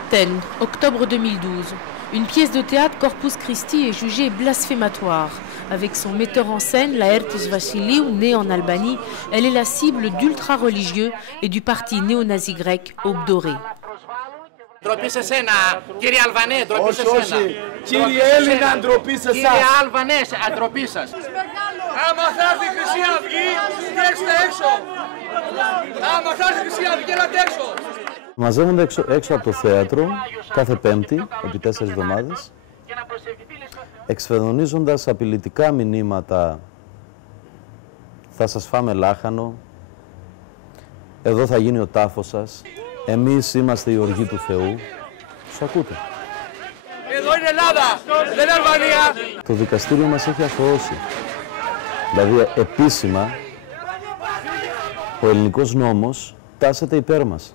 Athènes, octobre 2012. Une pièce de théâtre Corpus Christi est jugée blasphématoire. Avec son metteur en scène, Laertis Vassiliou, né en Albanie, elle est la cible d'ultra-religieux et du parti néo-nazi grec Obdoré. Ντροπή σε σένα, κύριε Αλβανέ, ντροπή σε σένα. Κύριε Έλληνα, ντροπή σε εσάς. Κύριε Αλβανέ, ντροπή σας. Άμα θα έρθει η Χρυσή Αυγή, τρέξτε έξω. Άμα θα έρθει η Χρυσή Αυγή, έλατε έξω. Μαζεύονται έξω από το θέατρο κάθε Πέμπτη, επί 4 εβδομάδες, εξφεδονίζοντας απειλητικά μηνύματα. Θα σας φάμε λάχανο, εδώ θα γίνει ο τάφος σας, εμείς είμαστε η οργή του Θεού. Τους ακούτε. Εδώ είναι Ελλάδα, δεν είναι Αλβανία. Το δικαστήριο μας έχει αθωώσει. Δηλαδή, επίσημα, ο ελληνικός νόμος τάσεται υπέρ μας.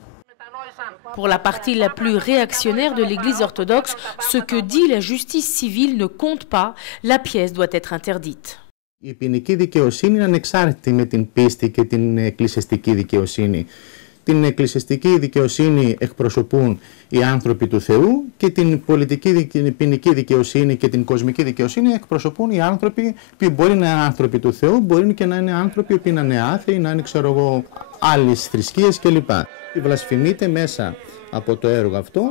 Pour la partie la plus réactionnaire de l'Église orthodoxe, ce que dit la justice civile ne compte pas, la pièce doit être interdite. Η ποινική δικαιοσύνη είναι ανεξάρτητη με την πίστη και την εκκλησιαστική δικαιοσύνη. Την εκκλησιαστική δικαιοσύνη εκπροσωπούν οι άνθρωποι του Θεού και την ποινική δικαιοσύνη και την κοσμική δικαιοσύνη εκπροσωπούν οι άνθρωποι που μπορεί να είναι άνθρωποι του Θεού, μπορεί και να είναι άνθρωποι που να είναι άθεοι, να είναι άλλες θρησκείες κλπ. Βλασφημείται μέσα από το έργο αυτό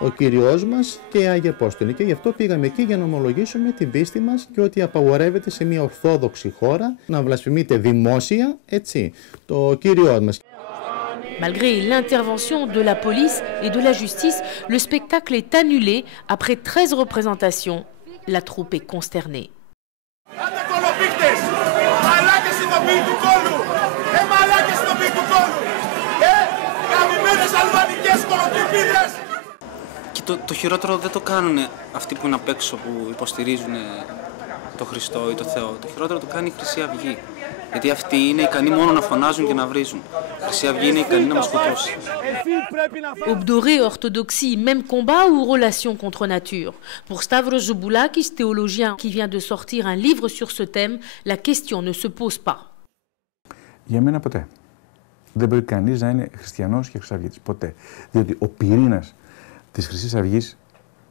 ο Κύριος μας και οι Άγιοι Απόστολοι. Και γι' αυτό πήγαμε εκεί για να ομολογήσουμε την πίστη μας και ότι απαγορεύεται σε μια ορθόδοξη χώρα να βλασφημείται δημόσια, έτσι, το Κύριος μας. Malgré l'intervention de la police et de la justice, le spectacle est annulé après 13 représentations. La troupe est consternée. Και το χειρότερο δεν το κάνουν αυτοί που είναι απ' έξω, που υποστηρίζουν το Χριστό ή το Θεό. Το χειρότερο το κάνει η Χρυσή Αυγή. Γιατί αυτοί είναι ικανοί μόνο να φωνάζουν και να βρίζουν. Η Χρυσή Αυγή είναι ικανή να μας σκοτώσει. Obdoré, orthodoxie, même combat ou relation contre nature? Pour Stavros Zouboulakis, théologien qui vient de sortir un livre sur ce thème, la question ne se pose pas. Για μένα ποτέ. Δεν μπορεί κανείς να είναι χριστιανός και χρυσαυγίτης. Ποτέ. Διότι ο πυρήνας της Χρυσής Αυγής,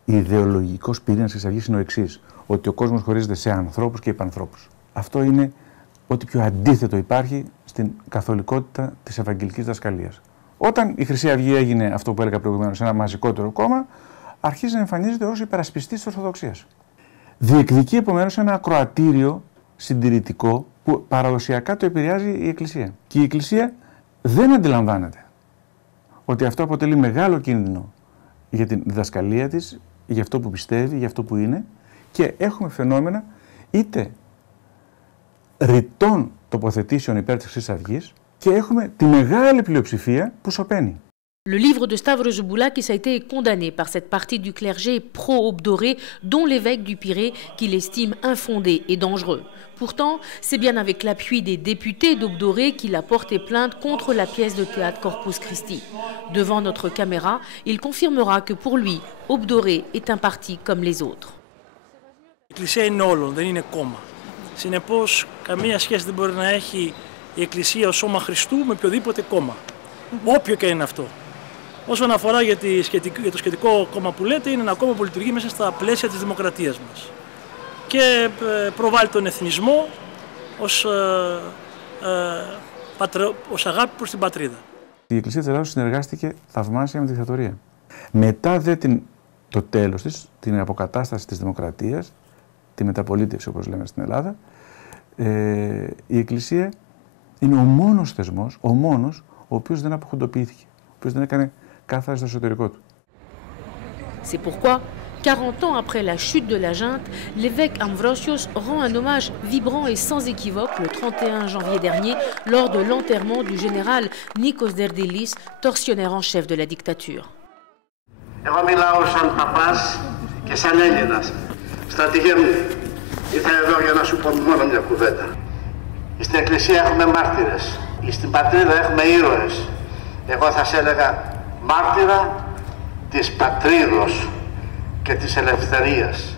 ο ιδεολογικός πυρήνας της Χρυσής Αυγής είναι ο εξής. Ότι ο κόσμος χωρίζεται σε ανθρώπους και υπανθρώπους. Αυτό είναι ό,τι πιο αντίθετο υπάρχει στην καθολικότητα της Ευαγγελικής διδασκαλίας. Όταν η Χρυσή Αυγή έγινε αυτό που έλεγα προηγουμένως, ένα μαζικότερο κόμμα, αρχίζει να εμφανίζεται ως υπερασπιστής της Ορθοδοξίας. Διεκδικεί επομένως ένα ακροατήριο συντηρητικό που παραδοσιακά το επηρεάζει η Εκκλησία. Και η Εκκλησία δεν αντιλαμβάνεται ότι αυτό αποτελεί μεγάλο κίνδυνο για την διδασκαλία της, για αυτό που πιστεύει, για αυτό που είναι, και έχουμε φαινόμενα είτε ρητών τοποθετήσεων υπέρ της Χρυσής Αυγής και έχουμε τη μεγάλη πλειοψηφία που σωπαίνει. Le livre de Stavros Zouboulakis a été condamné par cette partie du clergé pro-Obdoré, dont l'évêque du Pirée, qui l'estime infondé et dangereux. Pourtant, c'est bien avec l'appui des députés d'Obdoré qu'il a porté plainte contre la pièce de théâtre Corpus Christi. Devant notre caméra, il confirmera que pour lui, Obdoré est un parti comme les autres. Η Εκκλησία είναι όλων, δεν είναι κόμμα. Συνεπώς, καμία σχέση δεν μπορεί να έχει η Εκκλησία ως σώμα Χριστού με οποιοδήποτε κόμμα. Όποιο και είναι αυτό. Όσον αφορά για το σχετικό κόμμα που λέτε, είναι ένα κόμμα που λειτουργεί μέσα στα πλαίσια της δημοκρατίας μας. Και προβάλλει τον εθνισμό ως αγάπη προς την πατρίδα. Η Εκκλησία της Ελλάδος συνεργάστηκε θαυμάσια με τη δικτατορία. Μετά το τέλος της, την αποκατάσταση της δημοκρατίας, τη μεταπολίτευση όπως λέμε στην Ελλάδα, η Εκκλησία είναι ο μόνος θεσμός, ο οποίος δεν αποχοντοποιήθηκε, ο οποίος δεν έκανε κάθαρση στο εσωτερικό του. C'est pourquoi, 40 ans après la chute de la junte, l'évêque Amvrosios rend un hommage vibrant et sans équivoque le 31 janvier dernier lors de l'enterrement du général Nikos Derdilis, tortionnaire en chef de la dictature. Εγώ μιλάω σαν παπάς και σαν Έλληνας. Στρατηγέ μου, ήρθα εδώ για να σου πω μόνο μια κουβέντα. Στην Εκκλησία έχουμε μάρτυρες, στην πατρίδα έχουμε ήρωες. Εγώ θα σε έλεγα μάρτυρα της πατρίδος και της ελευθερίας.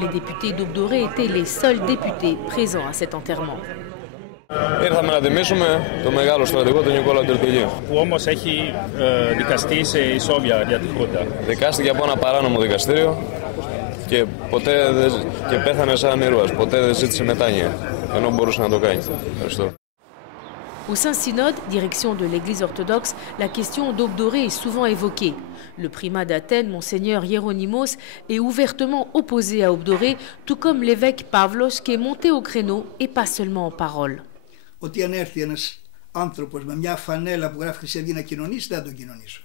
Les députés d'Obdoré étaient les seuls députés présents à cet enterrement. Ήρθαμε να τιμήσουμε τον μεγάλο στρατηγό, τον Νικόλαο Τερτουλιού. Που όμως έχει δικαστεί σε ισόβια για την Χούντα. Δικάστηκε από ένα παράνομο δικαστήριο και πέθανε σαν ήρωας. Ποτέ δεν ζήτησε μετάνοια, ενώ μπορούσε να το κάνει. Ευχαριστώ. Au Saint-Synode, direction de l'Église orthodoxe, la question d'Aube dorée est souvent évoquée. Le primat d'Athènes, Monseigneur Hieronymus, est ouvertement opposé à Aube dorée, tout comme l'évêque Pavlos qui est monté au créneau et pas seulement en parole. Ότι αν έρθει ένας άνθρωπος με μια φανέλα που γράφει Χρυσή Αυγή να κοινωνήσει, δεν θα τον κοινωνήσω.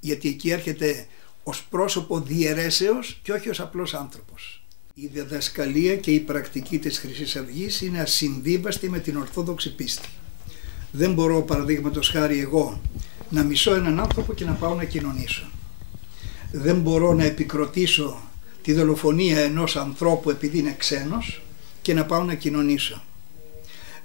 Γιατί εκεί έρχεται ως πρόσωπο διαιρέσεως και όχι ως απλός άνθρωπος. Η διδασκαλία και η πρακτική της Χρυσής Αυγής είναι ασυμβίβαστη με την ορθόδοξη πίστη. Δεν μπορώ, παραδείγματος χάρη, εγώ να μισώ έναν άνθρωπο και να πάω να κοινωνήσω. Δεν μπορώ να επικροτήσω τη δολοφονία ενός ανθρώπου επειδή είναι ξένος και να πάω να κοινωνήσω.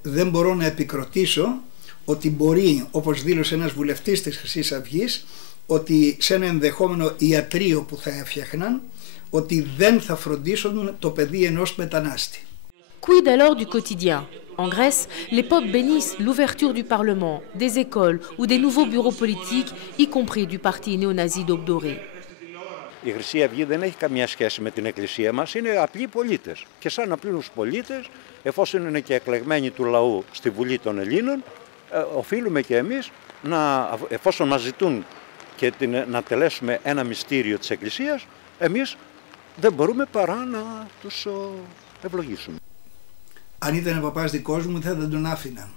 Δεν μπορώ να επικροτήσω ότι μπορεί, όπως δήλωσε ένας βουλευτής της Χρυσής Αυγής, ότι σε ένα ενδεχόμενο ιατρείο που θα έφτιαχναν, ότι δεν θα φροντίσουν το παιδί ενός μετανάστη. Quid alors du quotidien? En Grèce, les popes bénissent l'ouverture du Parlement, des écoles ou des nouveaux bureaux politiques, y compris du parti néo-nazi d'Aube dorée. Η Χρυσή Αυγή δεν έχει καμία σχέση με την Εκκλησία μας, είναι απλοί πολίτες. Και σαν απλούς πολίτες, εφόσον είναι και εκλεγμένοι του λαού στη Βουλή των Ελλήνων, οφείλουμε και εμείς, εφόσον μας ζητούν και να τελέσουμε ένα μυστήριο της Εκκλησίας, εμείς δεν μπορούμε παρά να τους ευλογήσουμε. Αν ήταν ο παπάς δικός μου, δεν θα τον άφηνα.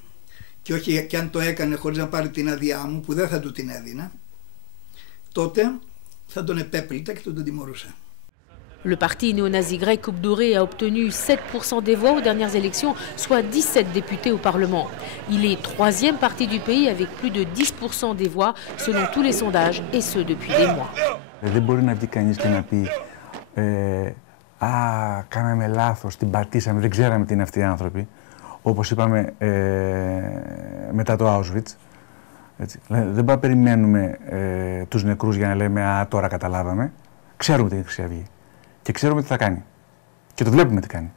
Και όχι και αν το έκανε χωρίς να πάρει την άδειά μου, που δεν θα του την έδινα, τότε θα τον επέπλητα και τον τιμωρούσα. Le parti néo-nazi grec Aube dorée a obtenu 7% des voix aux dernières élections, soit 17 députés au Parlement. Il est troisième parti du pays avec plus de 10% des voix selon tous les sondages et ce depuis des mois. Δεν μπορεί να βγει κανείς και να πει κάναμε λάθος, την πατήσαμε, δεν ξέραμε τι είναι αυτοί οι άνθρωποι. Όπως είπαμε μετά το Auschwitz. Έτσι. Δεν μπορούμε να περιμένουμε τους νεκρούς για να λέμε τώρα καταλάβαμε. Ξέρουμε τι είναι η Χρυσή Αυγή. Και ξέρουμε τι θα κάνει. Και το βλέπουμε τι κάνει.